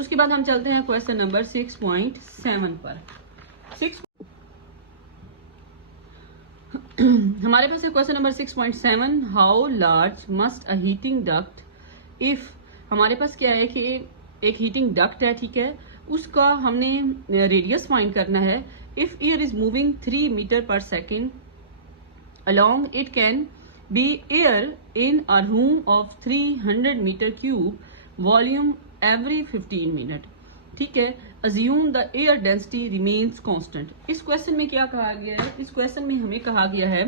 उसके बाद हम चलते हैं क्वेश्चन नंबर 6.7 पर। हमारे पास है question number 6.7, how large must a heating duct if, हमारे पास क्या है कि एक हीटिंग डक्ट है, ठीक है, उसका हमने रेडियस फाइंड करना है। If air is moving 3 metre per second along it can be air in a room of 300 meter cube volume every 15 minute, ठीक है। assume the air density remains constant। इस क्वेश्चन में क्या कहा गया है, इस क्वेश्चन में हमें कहा गया है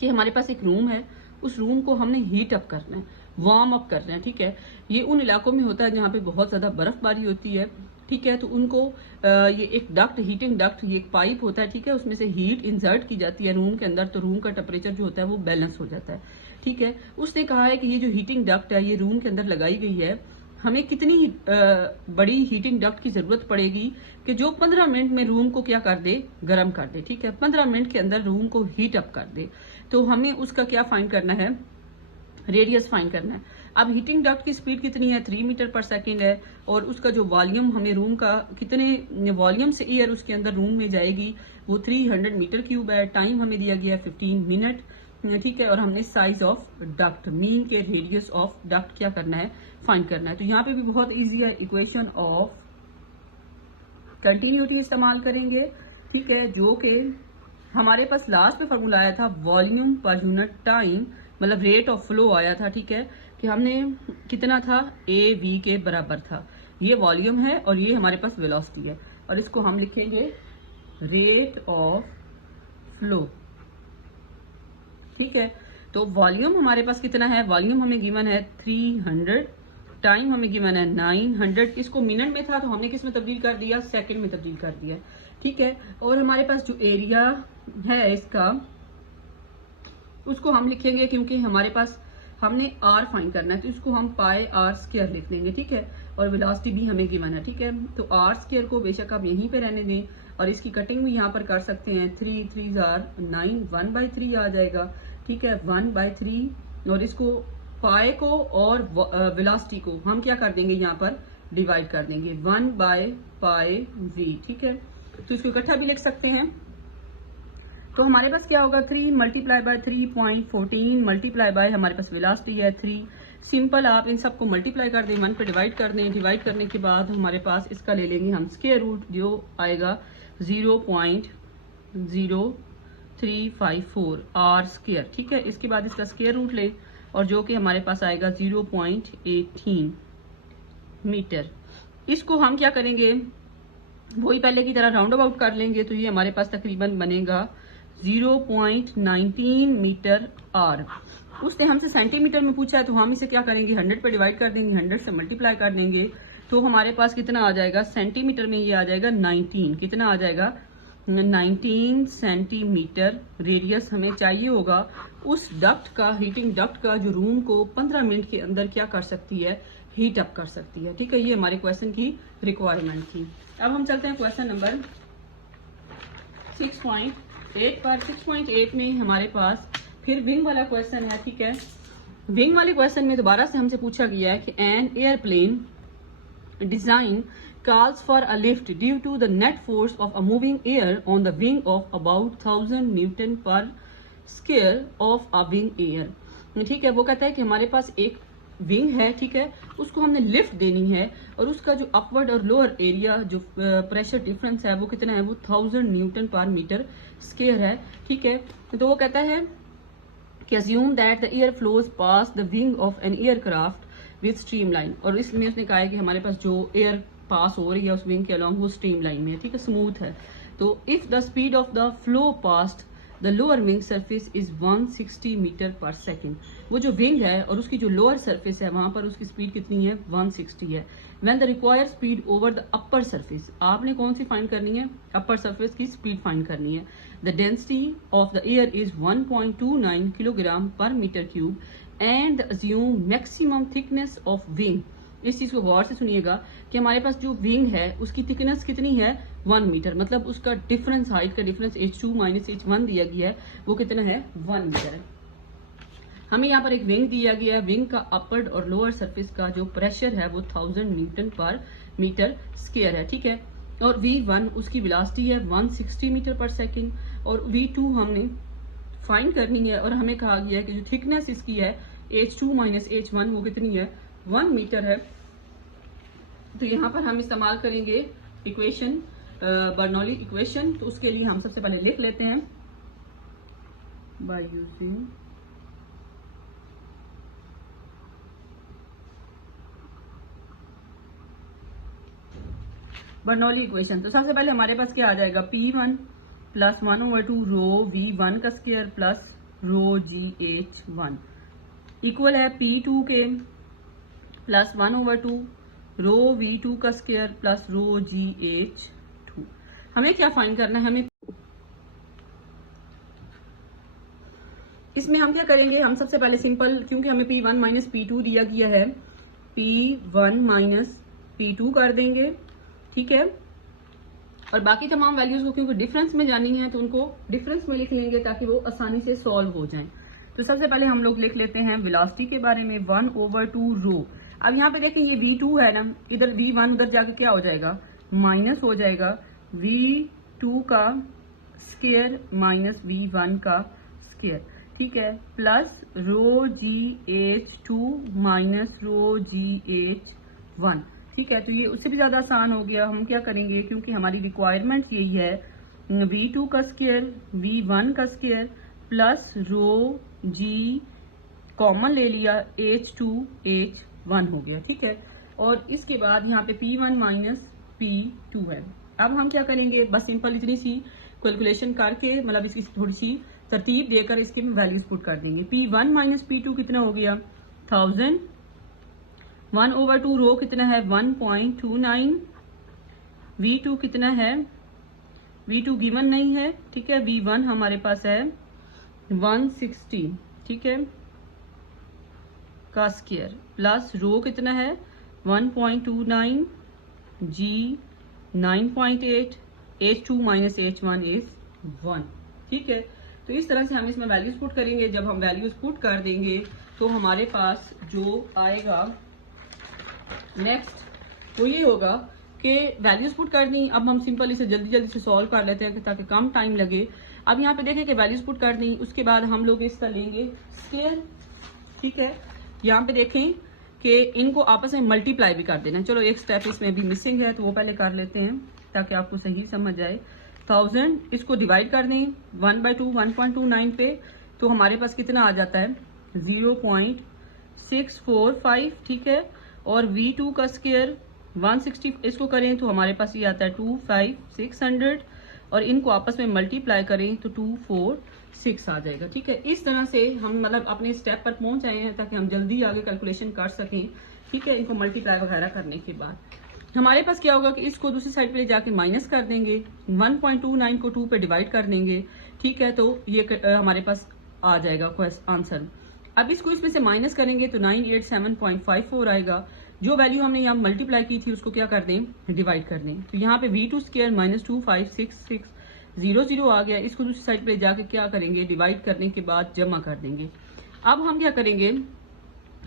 कि हमारे पास एक रूम है, उस रूम को हमने हीट अप करना है, वार्म अप करना है, ठीक है। ये उन इलाकों में होता है जहाँ पे बहुत ज्यादा बर्फबारी होती है, ठीक है, तो उनको ये एक डक्ट, हीटिंग डक्ट, ये एक पाइप होता है, ठीक है, उसमें से हीट इंसर्ट की जाती है रूम के अंदर, तो रूम का टेम्परेचर जो होता है वो बैलेंस हो जाता है, ठीक है। उसने कहा है कि ये जो हीटिंग डक्ट है ये रूम के अंदर लगाई गई है, हमें कितनी बड़ी हीटिंग डक्ट की जरूरत पड़ेगी कि जो 15 मिनट में रूम को क्या कर दे, गर्म कर दे, ठीक है, 15 मिनट के अंदर रूम को हीट अप कर दे। तो हमें उसका क्या फाइंड करना है, रेडियस फाइंड करना है। अब हीटिंग डक्ट की स्पीड कितनी है, 3 मीटर पर सेकेंड है, और उसका जो वॉल्यूम, हमें रूम का कितने वॉल्यूम से एयर उसके अंदर रूम में जाएगी वो 300 मीटर क्यूब है। टाइम हमें दिया गया है 15 मिनट, ठीक है, और हमने साइज ऑफ डक्ट, मीन के रेडियस ऑफ डक्ट क्या करना है, फाइंड करना है। तो यहाँ पे भी बहुत ईजी है, इक्वेशन ऑफ कंटिन्यूटी इस्तेमाल करेंगे, ठीक है, जो कि हमारे पास लास्ट पे फॉर्मूला आया था वॉल्यूम पर यूनिट टाइम, मतलब रेट ऑफ फ्लो आया था, ठीक है, कि हमने कितना था, ए वी के बराबर था। ये वॉल्यूम है और ये हमारे पास वेलोसिटी है, और इसको हम लिखेंगे रेट ऑफ फ्लो, ठीक है। तो वॉल्यूम हमारे पास कितना है, वॉल्यूम हमें गिवन है 300, टाइम हमें गिवन है 900, इसको मिनट में था तो हमने किस में तब्दील कर दिया, सेकंड में तब्दील कर दिया, ठीक है। और हमारे पास जो एरिया है इसका, उसको हम लिखेंगे, क्योंकि हमारे पास हमने आर फाइंड करना है तो इसको हम पाई आर स्क्वायर लिख लेंगे, ठीक है। और वेलोसिटी भी हमें गिवन है, ठीक है। तो आर स्क्वायर को बेशक आप यहीं पे रहने दें, और इसकी कटिंग भी यहाँ पर कर सकते हैं, 3 3 9, 1/3 आ जाएगा, ठीक है, 1/3। और इसको पाई को और वेलोसिटी को हम क्या कर देंगे, यहाँ पर डिवाइड कर देंगे, 1/πv, ठीक है। तो इसको इकट्ठा भी लिख सकते हैं। तो हमारे पास क्या होगा, 3 मल्टीप्लाई बाय 3.14 मल्टीप्लाई बाय हमारे पास वेलोसिटी है 3। सिंपल, आप इन सबको मल्टीप्लाई कर दें, 1 पे डिवाइड कर दें, डिवाइड करने के बाद हमारे पास इसका ले लेंगे हम स्क्वायर रूट, जो आएगा 0.0354 आर स्क्वायर, ठीक है। इसके बाद इसका स्क्वायर रूट ले, और जो कि हमारे पास आएगा 0.18 मीटर। इसको हम क्या करेंगे, वही पहले की तरह राउंड अबाउट कर लेंगे, तो ये हमारे पास तकरीबन बनेगा 0.19 मीटर आर। उसने हमसे सेंटीमीटर में पूछा है तो हम इसे क्या करेंगे, 100 पे डिवाइड कर देंगे, 100 से मल्टीप्लाई कर देंगे, तो हमारे पास कितना आ जाएगा, सेंटीमीटर में ये आ जाएगा 19, कितना आ जाएगा, 19 सेंटीमीटर रेडियस हमें चाहिए होगा उस डक्ट का, हीटिंग डक्ट का, जो रूम को 15 मिनट के अंदर क्या कर सकती है, हीट अप कर सकती है, ठीक है। ये हमारे क्वेश्चन की रिक्वायरमेंट थी। अब हम चलते हैं क्वेश्चन नंबर 6.8 पर। 6.8 में हमारे पास फिर विंग वाला क्वेश्चन है, ठीक है। विंग वाले क्वेश्चन में दोबारा से हमसे पूछा गया है कि an airplane design calls for a lift due to the net force of a moving air on the wing of about 1000 Newton per square of a wing air, ठीक है। वो कहता है कि हमारे पास एक विंग है, ठीक है, उसको हमने लिफ्ट देनी है, और उसका जो अपवर्ड और लोअर एरिया जो प्रेशर डिफरेंस है वो कितना है, वो 1000 न्यूटन पर मीटर स्क्वायर है, ठीक है। तो वो कहता है कि assume that the air flows past the wing of an aircraft with streamline, और इसमें उसने कहा है कि हमारे पास जो एयर पास हो रही है उस विंग के अलॉन्ग वो स्ट्रीमलाइन में है, ठीक है, स्मूथ है। तो if the speed of the flow past the lower wing surface is 160 metre per second, वो जो विंग है और उसकी जो लोअर सरफेस है वहां पर उसकी स्पीड कितनी है, 160 है। When the required speed over the upper surface, आपने कौन सी फाइंड करनी है, अपर सरफेस की स्पीड फाइंड करनी है। The density of the air is 1.29 kilogram per metre cube and assume maximum thickness of wing. इस चीज को गौर से सुनिएगा कि हमारे पास जो विंग है उसकी थिकनेस कितनी है, 1 मीटर, मतलब उसका डिफरेंस, हाइट का डिफरेंस h2 - h1 दिया गया है, वो कितना है, 1 मीटर है। हमें यहाँ पर एक विंग दिया गया है, विंग का अपर और लोअर सरफेस का जो प्रेशर है वो 1000 न्यूटन पर मीटर स्क्वायर है, ठीक है। और V1 उसकी वेलोसिटी है 160 मीटर पर सेकेंड, और V2 हमने फाइंड करनी है, और हमें कहा गया है कि जो थिकनेस इसकी है H2 माइनस H1 वो कितनी है, 1 मीटर है। तो यहाँ पर हम इस्तेमाल करेंगे इक्वेशन, बर्नौली इक्वेशन। तो उसके लिए हम सबसे पहले लिख लेते हैं बाय यूजिंग बर्नौली इक्वेशन। तो सबसे पहले हमारे पास क्या आ जाएगा, P1 प्लस 1/2 रो V1 का स्क्वायर प्लस रो GH1 इक्वल है P2 के प्लस 1/2 रो V2 का स्क्वायर प्लस रो GH2। हमें क्या फाइंड करना है, हमें इसमें हम क्या करेंगे, हम सबसे पहले सिंपल, क्योंकि हमें P1 माइनस P2 दिया गया है, P1 माइनस P2 कर देंगे, ठीक है। और बाकी तमाम वैल्यूज को क्योंकि डिफरेंस में जानी है तो उनको डिफरेंस में लिख लेंगे ताकि वो आसानी से सॉल्व हो जाएं। तो सबसे पहले हम लोग लिख लेते हैं वेलोसिटी के बारे में 1/2 रो। अब यहाँ पे देखें ये V2 है ना, इधर V1 उधर जाके क्या हो जाएगा, माइनस हो जाएगा, V2 का स्क्वायर माइनस V1 का स्क्वायर, ठीक है, प्लस रो GH2 माइनस रो GH1, ठीक है। तो ये उससे भी ज्यादा आसान हो गया। हम क्या करेंगे, क्योंकि हमारी रिक्वायरमेंट यही है, V2 का स्क्वायर V1 का स्क्वायर प्लस रो G कॉमन ले लिया, H2 H1 हो गया, ठीक है। और इसके बाद यहाँ पे P1 माइनस P2 है। अब हम क्या करेंगे, बस सिंपल इतनी सी कैलकुलेशन करके, मतलब इसकी थोड़ी सी तरतीब देकर इसके वैल्यूज पुट कर देंगे। P1 माइनस P2 कितना हो गया, 1000, 1/2 रो कितना है 1.29, V2 कितना है, V2 गिवन नहीं है, ठीक है। V1 हमारे पास है 160, ठीक है, का स्क्वायर प्लस रो कितना है 1.29, G 9.8, H2 minus H1 is 1, ठीक है। तो इस तरह से हम इसमें वैल्यूज पुट करेंगे। जब हम वैल्यूज पुट कर देंगे तो हमारे पास जो आएगा नेक्स्ट वो ये होगा कि वैल्यूज पुट करनी। अब हम सिंपल इसे जल्दी जल्दी से सॉल्व कर लेते हैं ताकि कम टाइम लगे। अब यहाँ पे देखें कि वैल्यूज पुट कर दी, उसके बाद हम लोग इसका लेंगे स्क्वायर, ठीक है। यहाँ पे देखें कि इनको आपस में मल्टीप्लाई भी कर देना। चलो एक स्टेप इसमें भी मिसिंग है तो वो पहले कर लेते हैं ताकि आपको सही समझ आए। 1000 इसको डिवाइड कर दें 1/2 1.29 पे, तो हमारे पास कितना आ जाता है 0.645, ठीक है। और V2 का स्क्वायर 160 इसको करें तो हमारे पास ये आता है 25600, और इनको आपस में मल्टीप्लाई करें तो 246 आ जाएगा, ठीक है। इस तरह से हम मतलब अपने स्टेप पर पहुंच आए हैं ताकि हम जल्दी आगे कैलकुलेशन कर सकें, ठीक है। इनको मल्टीप्लाई वगैरह करने के बाद हमारे पास क्या होगा कि इसको दूसरी साइड पे ले जाके माइनस कर देंगे, 1.29 को 2 पे डिवाइड कर देंगे, ठीक है। तो ये हमारे पास आ जाएगा आंसर। अब इसको इसमें से माइनस करेंगे तो 987.54 आएगा। जो वैल्यू हमने यहाँ मल्टीप्लाई की थी उसको क्या कर दें, डिवाइड कर दें। तो यहाँ पे V2 स्क्वायर माइनस 25660 आ गया। इसको दूसरी साइड पे जाके क्या करेंगे, डिवाइड करने के बाद जमा कर देंगे। अब हम क्या करेंगे,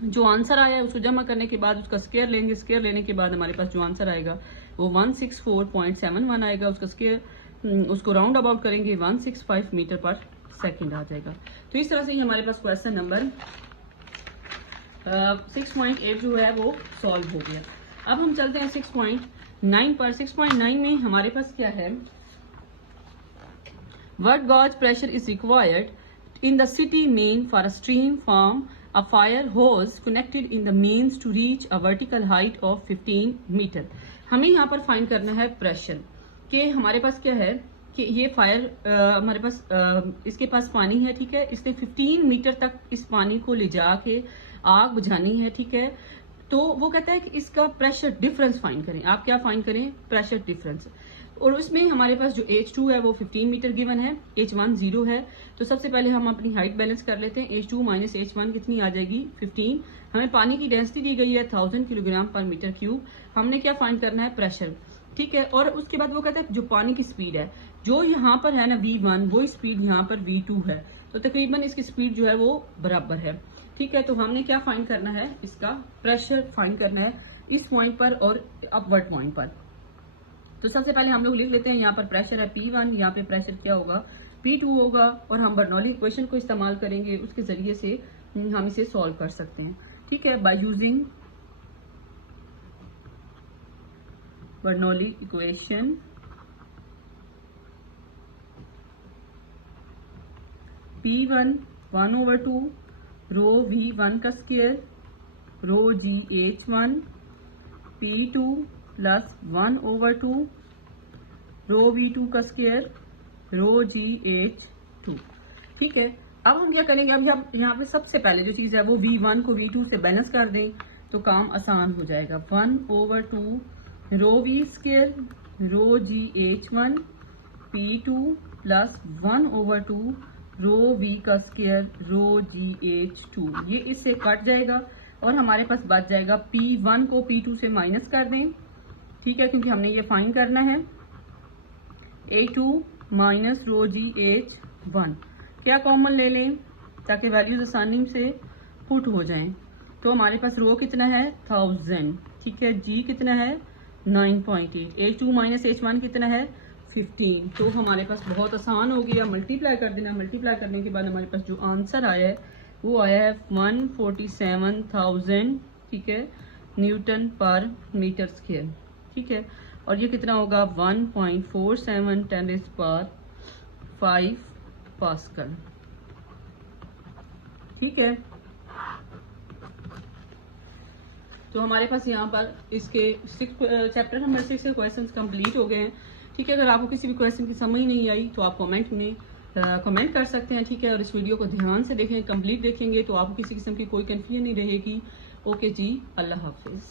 जो आंसर आया है उसको जमा करने के बाद उसका स्क्वायर लेंगे। स्क्वायर लेने के बाद हमारे पास जो आंसर आएगा वो 164.71 आएगा। उसका स्क्वायर उसको राउंड अबाउट करेंगे 165 मीटर पर सेकंड आ जाएगा। तो इस तरह से ही हमारे पास क्वेश्चन नंबर 6.8 जो है वो सॉल्व हो गया। अब हम चलते हैं 6.9 पर। 6.9 में हमारे पास क्या है, what gauge pressure is required in the city main for a stream from a fire hose connected in the mains to reach a vertical height of 15 metre. हमें यहाँ पर फाइंड करना है प्रेशर कि हमारे पास क्या है कि ये फायर हमारे पास इसके पास पानी है, ठीक है। इसने 15 मीटर तक इस पानी को ले जाके आग बुझानी है, ठीक है। तो वो कहता है कि इसका प्रेशर डिफरेंस फाइंड करें। आप क्या फाइंड करें, प्रेशर डिफरेंस। और उसमें हमारे पास जो H2 है वो 15 मीटर गिवन है, H1 0 है। तो सबसे पहले हम अपनी हाइट बैलेंस कर लेते हैं। H2 माइनस H1 कितनी आ जाएगी 15। हमें पानी की डेंसिटी दी गई है 1000 किलोग्राम पर मीटर क्यूब। हमने क्या फाइंड करना है, प्रेशर, ठीक है। और उसके बाद वो कहता है जो पानी की स्पीड है, जो यहाँ पर है ना V1, वही स्पीड यहाँ पर V2 है, तो तकरीबन इसकी स्पीड जो है वो बराबर है, ठीक है। तो हमने क्या फाइंड करना है, इसका प्रेशर फाइंड करना है इस पॉइंट पर और अपवर्ड पॉइंट पर। तो सबसे पहले हम लोग लिख लेते हैं, यहाँ पर प्रेशर है P1, यहाँ पे प्रेशर क्या होगा P2 होगा, और हम बर्नौली इक्वेशन को इस्तेमाल करेंगे, उसके जरिए से हम इसे सॉल्व कर सकते हैं, ठीक है, by using Bernoulli equation. P1 1/2 rho V1 का square rho GH1, P2 plus 1/2 रो V2 का स्क्वायर रो GH2, ठीक है। अब हम क्या करेंगे, अब यहाँ पे सबसे पहले जो चीज है वो V1 को V2 से बैलेंस कर दें तो काम आसान हो जाएगा। 1/2 रो V square rho GH1, P2 plus 1/2 रो V का स्क्वायर रो GH2, ये इससे कट जाएगा और हमारे पास बच जाएगा P1 को P2 से माइनस कर दें, ठीक है, क्योंकि हमने ये फाइंड करना है। A2 माइनस रो GH1 क्या कॉमन ले लें ताकि वैल्यूज आसानी से पुट हो जाएं। तो हमारे पास रो कितना है 1000, ठीक है, G कितना है 9.8, H2 माइनस H1 कितना है 15। तो हमारे पास बहुत आसान हो गया, मल्टीप्लाई कर देना। मल्टीप्लाई करने के बाद हमारे पास जो आंसर आया है वो आया है 147,000, ठीक है, न्यूटन पर मीटर स्क्वायर, ठीक है। और ये कितना होगा 1.47 10⁵ पास्कल, ठीक है। तो हमारे पास यहाँ पर इसके चैप्टर नंबर 6 के क्वेश्चंस कंप्लीट हो गए हैं, ठीक है। अगर आपको किसी भी क्वेश्चन की समझ नहीं आई तो आप कमेंट में कमेंट कर सकते हैं, ठीक है। और इस वीडियो को ध्यान से देखें, कंप्लीट देखेंगे तो आपको किसी किस्म की कोई कंफ्यूजन नहीं रहेगी। ओके जी, अल्लाह हाफिज।